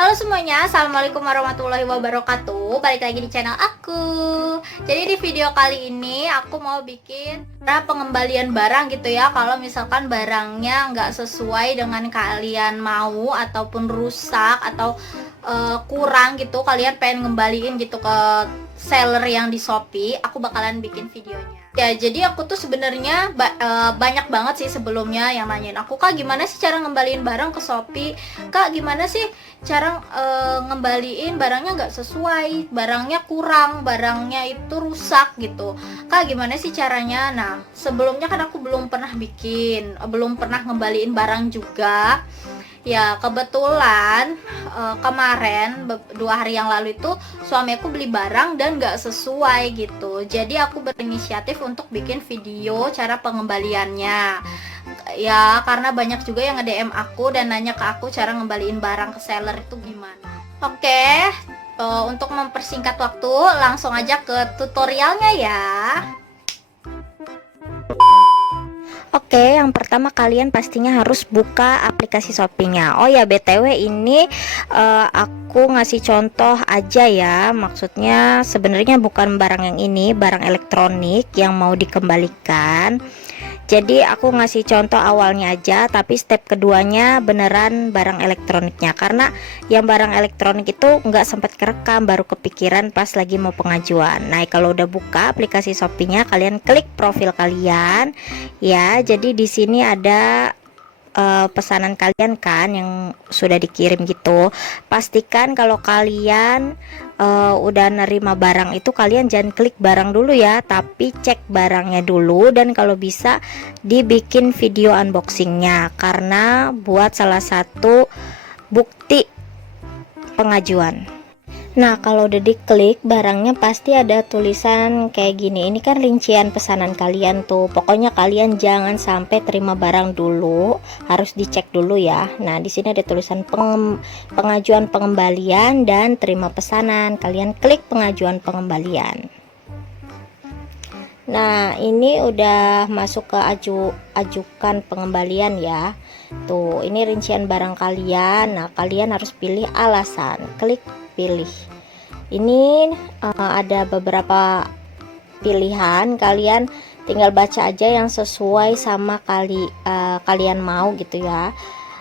Halo semuanya, assalamualaikum warahmatullahi wabarakatuh. Balik lagi di channel aku. Jadi di video kali ini aku mau bikin pengembalian barang gitu ya. Kalau misalkan barangnya nggak sesuai dengan kalian mau, ataupun rusak atau kurang gitu, kalian pengen ngembaliin gitu ke seller yang di Shopee, aku bakalan bikin videonya. Ya, jadi aku tuh sebenarnya banyak banget sih sebelumnya yang nanyain aku, Kak gimana sih cara ngembaliin barang ke Shopee, Kak gimana sih cara ngembaliin barangnya nggak sesuai, barangnya kurang, barangnya itu rusak gitu, Kak gimana sih caranya. Nah sebelumnya kan aku belum pernah ngembaliin barang juga. Ya kebetulan kemarin 2 hari yang lalu itu suami aku beli barang dan gak sesuai gitu. Jadi aku berinisiatif untuk bikin video cara pengembaliannya. Ya karena banyak juga yang nge-DM aku dan nanya ke aku cara ngembaliin barang ke seller itu gimana. Oke, untuk mempersingkat waktu langsung aja ke tutorialnya ya. Oke, yang pertama kalian pastinya harus buka aplikasi Shopee-nya. Oh ya, BTW ini aku ngasih contoh aja ya. Maksudnya sebenarnya bukan barang yang ini, barang elektronik yang mau dikembalikan. Jadi aku ngasih contoh awalnya aja, tapi step keduanya beneran barang elektroniknya. Karena yang barang elektronik itu nggak sempat kerekam, baru kepikiran pas lagi mau pengajuan. Nah kalau udah buka aplikasi Shopee-nya, kalian klik profil kalian ya. Jadi di sini ada pesanan kalian kan yang sudah dikirim gitu. Pastikan kalau kalian udah nerima barang itu, kalian jangan klik barang dulu ya, tapi cek barangnya dulu, dan kalau bisa dibikin video unboxingnya karena buat salah satu bukti pengajuan. Nah kalau udah diklik barangnya pasti ada tulisan kayak gini. Ini kan rincian pesanan kalian tuh. Pokoknya kalian jangan sampai terima barang dulu, harus dicek dulu ya. Nah di sini ada tulisan pengajuan pengembalian dan terima pesanan. Kalian klik pengajuan pengembalian. Nah ini udah masuk ke ajukan pengembalian ya. Tuh ini rincian barang kalian. Nah kalian harus pilih alasan, klik pilih. Ini ada beberapa pilihan, kalian tinggal baca aja yang sesuai sama kalian mau gitu ya.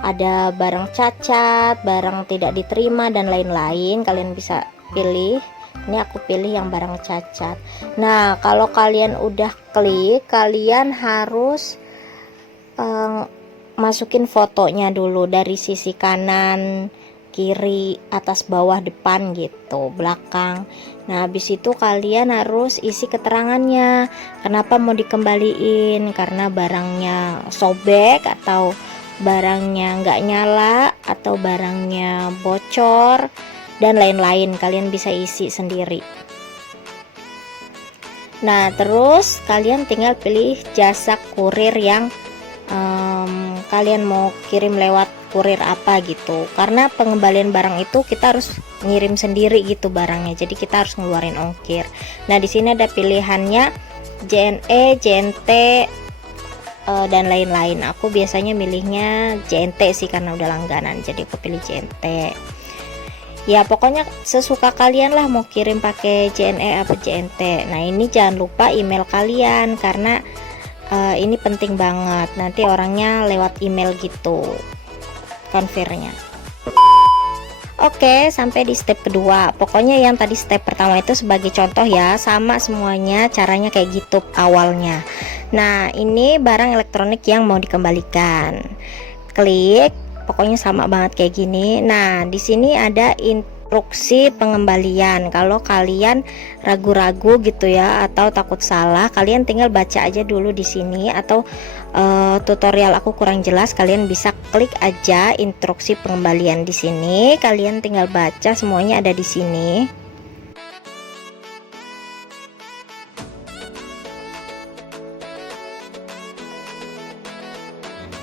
Ada barang cacat, barang tidak diterima dan lain-lain, kalian bisa pilih. Ini aku pilih yang barang cacat. Nah kalau kalian udah klik, kalian harus masukin fotonya dulu dari sisi kanan, kiri, atas, bawah, depan gitu, belakang. Nah habis itu kalian harus isi keterangannya, kenapa mau dikembaliin, karena barangnya sobek, atau barangnya nggak nyala, atau barangnya bocor, dan lain-lain. Kalian bisa isi sendiri. Nah terus kalian tinggal pilih jasa kurir yang kalian mau kirim lewat kurir apa gitu. Karena pengembalian barang itu kita harus ngirim sendiri gitu barangnya, jadi kita harus ngeluarin ongkir. Nah di sini ada pilihannya JNE, JNT, dan lain-lain. Aku biasanya milihnya JNT sih karena udah langganan, jadi aku pilih JNT. Ya pokoknya sesuka kalian lah mau kirim pakai JNE apa JNT. Nah ini jangan lupa email kalian karena ini penting banget, nanti orangnya lewat email gitu konfirmnya. Oke, sampai di step kedua. Pokoknya yang tadi step pertama itu sebagai contoh ya, sama semuanya caranya kayak gitu awalnya. Nah ini barang elektronik yang mau dikembalikan, klik, pokoknya sama banget kayak gini. Nah di sini ada instruksi pengembalian. Kalau kalian ragu-ragu gitu ya atau takut salah, kalian tinggal baca aja dulu di sini, atau tutorial aku kurang jelas, kalian bisa klik aja instruksi pengembalian di sini. Kalian tinggal baca, semuanya ada di sini.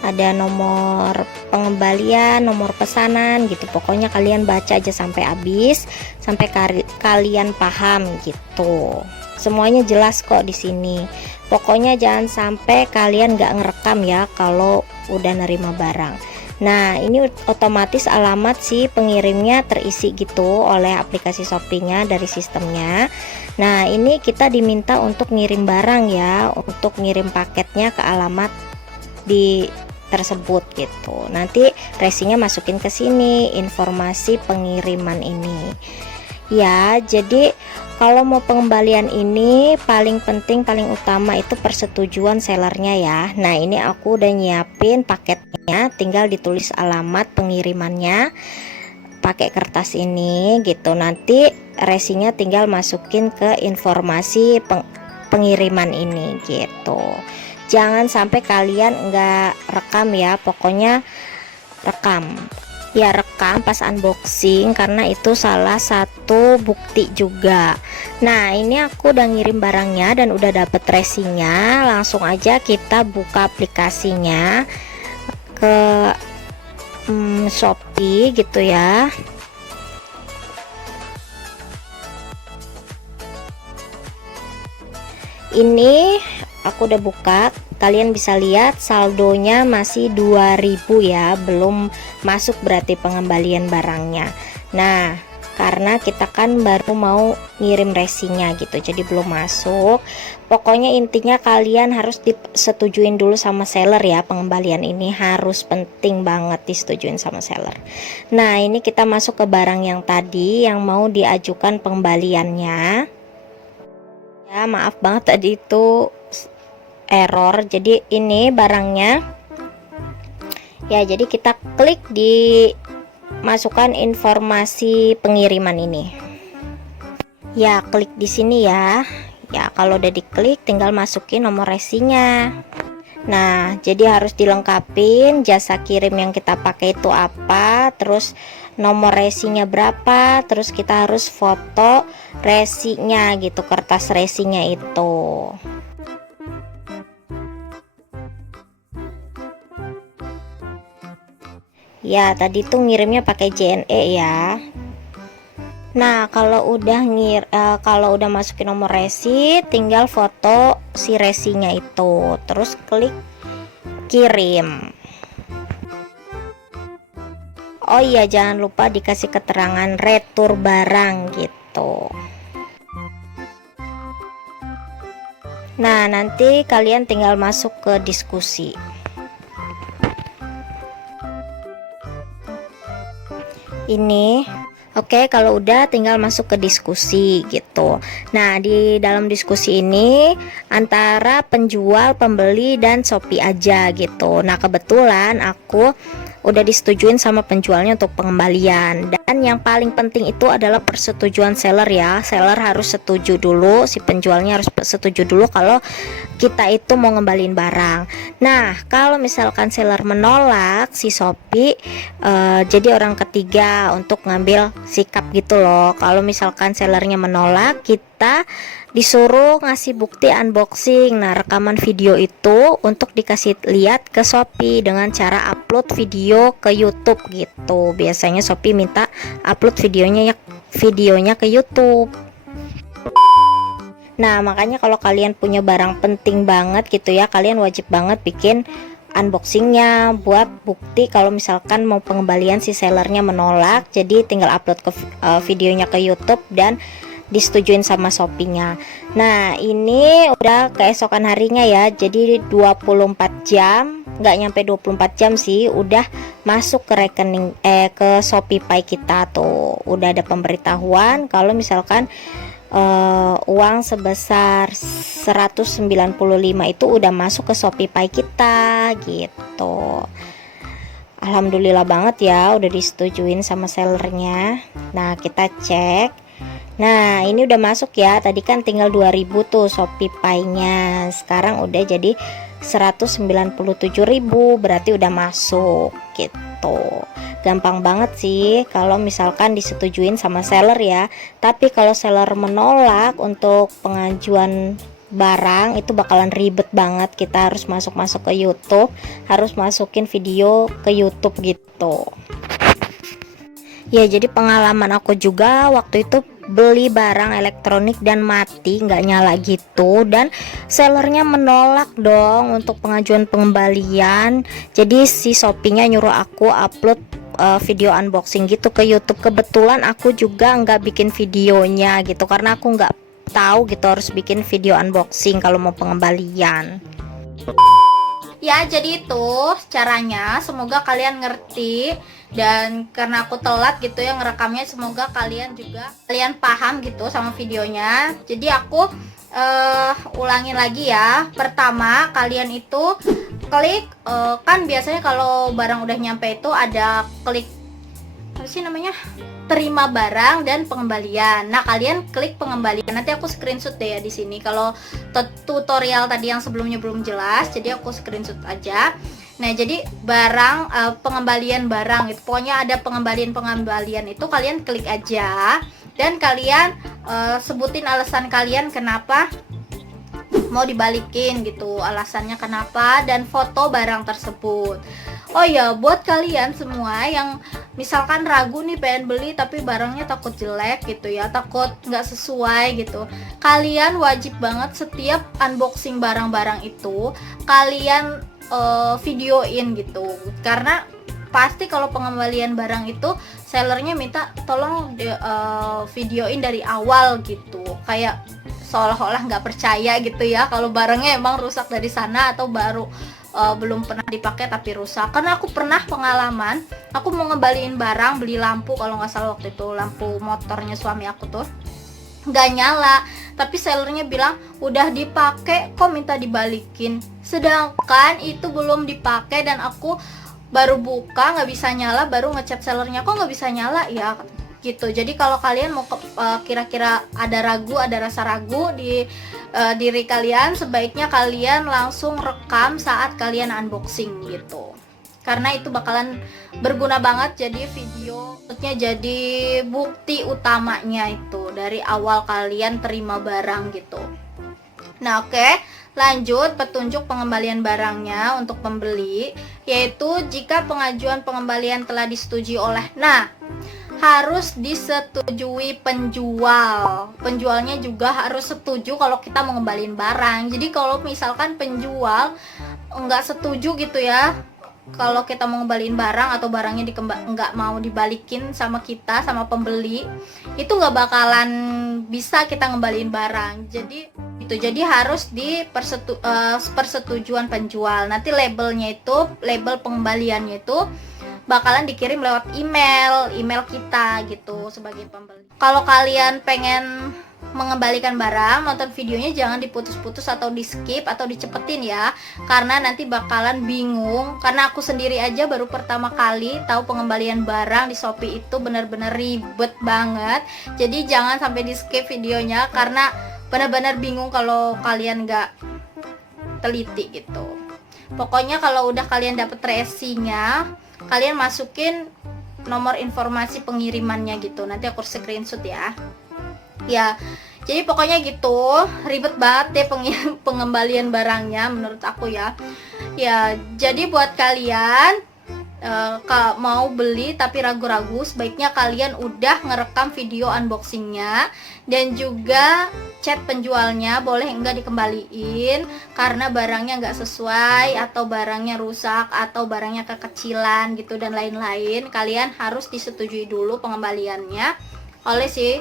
Ada nomor pengembalian, nomor pesanan gitu. Pokoknya kalian baca aja sampai habis, sampai kalian paham gitu. Semuanya jelas kok di sini. Pokoknya jangan sampai kalian nggak ngerekam ya kalau udah nerima barang. Nah, ini otomatis alamat si pengirimnya terisi gitu oleh aplikasi Shopee-nya dari sistemnya. Nah, ini kita diminta untuk ngirim barang ya, untuk ngirim paketnya ke alamat di tersebut gitu. Nanti resinya masukin ke sini informasi pengiriman ini. Ya, jadi kalau mau pengembalian ini paling penting, paling utama itu persetujuan sellernya ya. Nah, ini aku udah nyiapin paketnya, tinggal ditulis alamat pengirimannya pakai kertas ini gitu. Nanti resinya tinggal masukin ke informasi pengiriman ini gitu. Jangan sampai kalian nggak rekam ya, pokoknya rekam ya, rekam pas unboxing karena itu salah satu bukti juga. Nah, ini aku udah ngirim barangnya dan udah dapet resinya. Langsung aja kita buka aplikasinya ke Shopee gitu ya. Ini aku udah buka, kalian bisa lihat saldonya masih 2000 ya, belum masuk berarti pengembalian barangnya. Nah, karena kita kan baru mau ngirim resinya gitu, jadi belum masuk. Pokoknya intinya kalian harus disetujuin dulu sama seller ya, pengembalian ini harus penting banget disetujuin sama seller. Nah, ini kita masuk ke barang yang tadi yang mau diajukan pengembaliannya ya. Maaf banget tadi itu error. Jadi ini barangnya ya, jadi kita klik di masukkan informasi pengiriman ini ya, klik di sini ya. Ya, kalau udah diklik tinggal masukin nomor resinya. Nah, jadi harus dilengkapin jasa kirim yang kita pakai itu apa, terus nomor resinya berapa, terus kita harus foto resinya gitu, kertas resinya itu. Ya, tadi tuh ngirimnya pakai JNE ya. Nah, kalau udah masukin nomor resi, tinggal foto si resinya itu, terus klik kirim. Oh iya, jangan lupa dikasih keterangan retur barang gitu. Nah, nanti kalian tinggal masuk ke diskusi. Ini oke, kalau udah tinggal masuk ke diskusi gitu. Nah, di dalam diskusi ini antara penjual, pembeli, dan Shopee aja gitu. Nah, kebetulan aku udah disetujuin sama penjualnya untuk pengembalian, dan yang paling penting itu adalah persetujuan seller ya. Seller harus setuju dulu, si penjualnya harus setuju dulu kalau kita itu mau ngembaliin barang. Nah, kalau misalkan seller menolak, si Shopee jadi orang ketiga untuk ngambil sikap gitu loh. Kalau misalkan sellernya menolak, kita disuruh ngasih bukti unboxing. Nah, rekaman video itu untuk dikasih lihat ke Shopee dengan cara upload video ke YouTube gitu. Biasanya Shopee minta upload videonya ke YouTube. Nah, makanya kalau kalian punya barang penting banget gitu ya, kalian wajib banget bikin unboxingnya buat bukti kalau misalkan mau pengembalian si sellernya menolak. Jadi tinggal upload ke videonya ke YouTube dan disetujuin sama Shopee-nya. Nah, ini udah keesokan harinya ya, jadi 24 jam, nggak nyampe 24 jam sih, udah masuk ke rekening ke Shopee Pay kita tuh. Udah ada pemberitahuan kalau misalkan uang sebesar 195 itu udah masuk ke Shopee Pay kita gitu. Alhamdulillah banget ya, udah disetujuin sama sellernya. Nah, kita cek. Nah, ini udah masuk ya. Tadi kan tinggal 2000 tuh Shopee Pay-nya. Sekarang udah jadi 197.000, berarti udah masuk gitu. Gampang banget sih kalau misalkan disetujuin sama seller ya. Tapi kalau seller menolak untuk pengajuan barang itu bakalan ribet banget. Kita harus masuk ke YouTube, harus masukin video ke YouTube gitu. Ya, jadi pengalaman aku juga waktu itu beli barang elektronik dan mati nggak nyala gitu, dan sellernya menolak dong untuk pengajuan pengembalian. Jadi si Shopee-nya nyuruh aku upload video unboxing gitu ke YouTube. Kebetulan aku juga nggak bikin videonya gitu karena aku nggak tahu gitu harus bikin video unboxing kalau mau pengembalian. Ya, jadi itu caranya. Semoga kalian ngerti, dan karena aku telat gitu ya ngerekamnya, semoga kalian paham gitu sama videonya. Jadi aku ulangin lagi ya. Pertama, kalian itu klik kan biasanya kalau barang udah nyampe itu ada klik apa sih namanya, terima barang dan pengembalian. Nah, kalian klik pengembalian. Nanti aku screenshot deh ya di sini. Kalau tutorial tadi yang sebelumnya belum jelas, jadi aku screenshot aja. Nah, jadi barang pengembalian barang itu pokoknya ada pengembalian itu kalian klik aja, dan kalian sebutin alasan kalian kenapa mau dibalikin gitu, alasannya kenapa, dan foto barang tersebut. Oh ya, buat kalian semua yang misalkan ragu nih pengen beli tapi barangnya takut jelek gitu ya, takut nggak sesuai gitu, kalian wajib banget setiap unboxing barang-barang itu kalian videoin gitu, karena pasti kalau pengembalian barang itu sellernya minta tolong videoin dari awal gitu, kayak seolah-olah nggak percaya gitu ya kalau barangnya emang rusak dari sana atau baru belum pernah dipakai tapi rusak. Karena aku pernah pengalaman, aku mau ngembaliin barang, beli lampu kalau nggak salah waktu itu, lampu motornya suami aku tuh nggak nyala, tapi sellernya bilang udah dipakai kok minta dibalikin, sedangkan itu belum dipakai dan aku baru buka nggak bisa nyala, baru ngechat sellernya kok nggak bisa nyala ya gitu. Jadi kalau kalian mau kira-kira ada rasa ragu di diri kalian, sebaiknya kalian langsung rekam saat kalian unboxing gitu, karena itu bakalan berguna banget jadi video, maksudnya jadi bukti utamanya itu dari awal kalian terima barang gitu. Nah, oke, lanjut petunjuk pengembalian barangnya untuk pembeli, yaitu jika pengajuan pengembalian telah disetujui oleh, harus disetujui penjual. Penjualnya juga harus setuju kalau kita mau ngembaliin barang. Jadi kalau misalkan penjual nggak setuju gitu ya, kalau kita mau ngembaliin barang atau barangnya nggak mau dibalikin sama kita, sama pembeli, itu nggak bakalan bisa kita ngembaliin barang. Jadi harus persetujuan penjual. Nanti label pengembaliannya itu bakalan dikirim lewat email kita gitu sebagai pembeli. Kalau kalian pengen mengembalikan barang, nonton videonya jangan diputus-putus atau di skip atau dicepetin ya, karena nanti bakalan bingung. Karena aku sendiri aja baru pertama kali tahu pengembalian barang di Shopee itu bener-bener ribet banget. Jadi jangan sampai di skip videonya, karena benar-benar bingung kalau kalian nggak teliti gitu. Pokoknya kalau udah kalian dapet resinya, kalian masukin nomor informasi pengirimannya gitu. Nanti aku screenshot ya. Ya, jadi pokoknya gitu, ribet banget deh pengembalian barangnya menurut aku ya. Ya, jadi buat kalian mau beli tapi ragu-ragu, sebaiknya kalian udah ngerekam video unboxingnya, dan juga chat penjualnya boleh enggak dikembaliin karena barangnya nggak sesuai atau barangnya rusak atau barangnya kekecilan gitu dan lain-lain. Kalian harus disetujui dulu pengembaliannya oleh si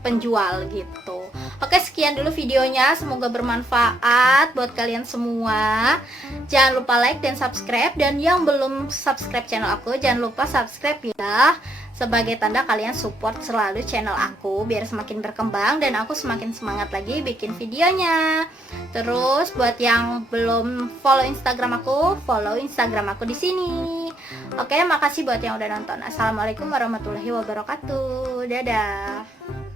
penjual gitu. Oke, sekian dulu videonya, semoga bermanfaat buat kalian semua. Jangan lupa like dan subscribe, dan yang belum subscribe channel aku jangan lupa subscribe ya, sebagai tanda kalian support selalu channel aku biar semakin berkembang dan aku semakin semangat lagi bikin videonya. Terus buat yang belum follow Instagram aku, follow Instagram aku di sini. Oke, makasih buat yang udah nonton. Assalamualaikum warahmatullahi wabarakatuh. Dadah.